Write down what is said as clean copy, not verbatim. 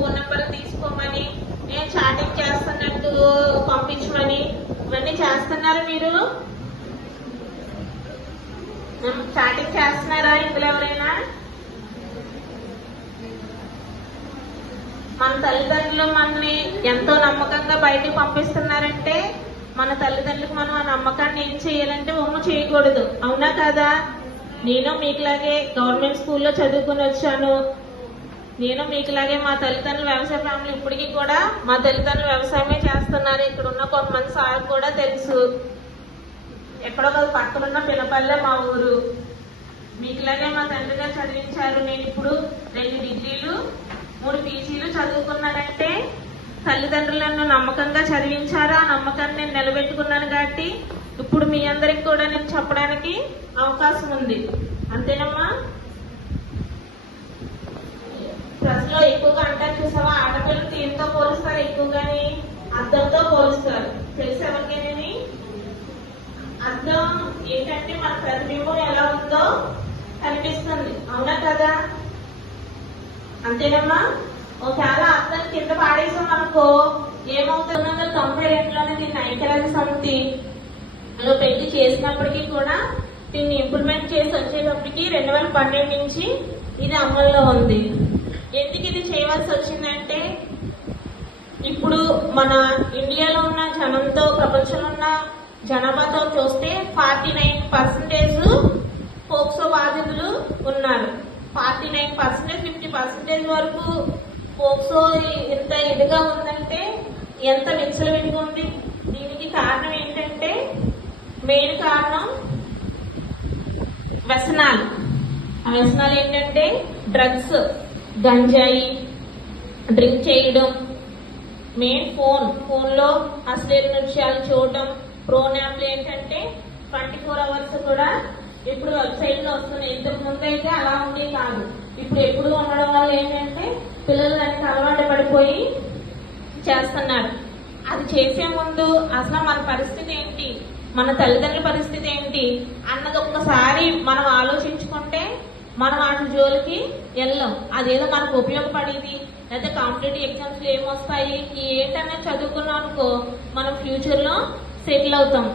Phone number తీసుకోమని, నేను chatting చేస్తున్నట్టు పంపించమని ఇవన్నీ చేస్తున్నారు. మీరు చాటింగ్ చేస్తున్నారా? ఇందులో ఎవరైనా మన తల్లిదండ్రులు మనని ఎంతో నమ్మకంగా బయటకు పంపిస్తున్నారంటే మన తల్లిదండ్రులకు మనం ఆ నమ్మకాన్ని ఏం చేయాలంటే ఒమ్ము చేయకూడదు. అవునా కదా? నేను మీకులాగే గవర్నమెంట్ స్కూల్లో చదువుకుని వచ్చాను. నేను మీకులాగే మా తల్లిదండ్రులు వ్యవసాయ ఫ్యామిలీ ఇప్పటికీ కూడా మా తల్లిదండ్రులు వ్యవసాయమే చేస్తున్నారు. ఇక్కడ ఉన్న కొంతమంది సార్ కూడా తెలుసు. ఎక్కడో పక్కనున్న పినపల్లె మా ఊరు. మీకులాగే మా తండ్రి గారు చదివించారు. నేను ఇప్పుడు 2 డిగ్రీలు 3 పీజీలు చదువుకున్నానంటే తల్లిదండ్రులను నమ్మకంగా చదివించారు. ఆ నమ్మకాన్ని నేను నిలబెట్టుకున్నాను కాబట్టి ఇప్పుడు మీ అందరికి కూడా నేను చెప్పడానికి అవకాశం ఉంది. అంతేనమ్మా? ప్రజలో ఎక్కువగా అంటారు చూసావా, ఆడపిల్లలు తీరుతో పోలుస్తారు, ఎక్కువగాని అద్దంతో పోలుస్తారు. తెలుసు ఎవరికైనా? అద్దం ఏంటంటే మన ప్రతిబింబం ఎలా ఉందో కనిపిస్తుంది. అవునా కదా? అంతేనమ్మా? ఒకవేళ అద్దం కింద పాడేసాం అనుకో ఏమవుతుంది? 1992లోనే దీన్ని ఐక్యరాజ్య సమితిలో పెట్టి చేసినప్పటికీ కూడా దీన్ని ఇంప్లిమెంట్ చేసి వచ్చేటప్పటికి 2012 నుంచి ఇది అమల్లో ఉంది. ఎందుకు ఇది చేయవలసి వచ్చిందంటే ఇప్పుడు మన ఇండియాలో ఉన్న జనంతో ప్రపంచంలో ఉన్న జనాభాతో చూస్తే 49% పోక్సో బాధితులు ఉన్నారు. 49%, 50% వరకు పోక్సో ఇంత ఇదిగా ఉందంటే ఎంత విచ్చలవిడిగా ఉంది. దీనికి కారణం ఏంటంటే మెయిన్ కారణం వ్యసనాలు. ఆ వ్యసనాలు ఏంటంటే డ్రగ్స్, గంజాయి, డ్రింక్ చేయడం, మెయిన్ ఫోన్లో అశ్లీల నృత్యాలు చూడటం. ప్రోన్ యాప్లు ఏంటంటే 24 hours కూడా ఇప్పుడు వెబ్సైట్ లో వస్తున్నాయి. ఇంతకు ముందు అయితే అలా ఉండే కాదు. ఇప్పుడు ఎప్పుడు ఉండడం వల్ల ఏంటంటే పిల్లలు దానికి అలవాటు పడిపోయి చేస్తున్నారు. అది చేసే ముందు అసలు మన పరిస్థితి ఏంటి, మన తల్లిదండ్రుల పరిస్థితి ఏంటి అన్నది ఒక్కసారి మనం ఆలోచించుకుంటే మనం వాటి జోలికి వెళ్ళాం. అదేదో మనకు ఉపయోగపడేది లేకపోతే కాంపిటేటివ్ ఎగ్జామ్స్ ఏమొస్తాయి ఏంటనేది చదువుకున్నాం అనుకో మనం ఫ్యూచర్ లో సెటిల్ అవుతాం.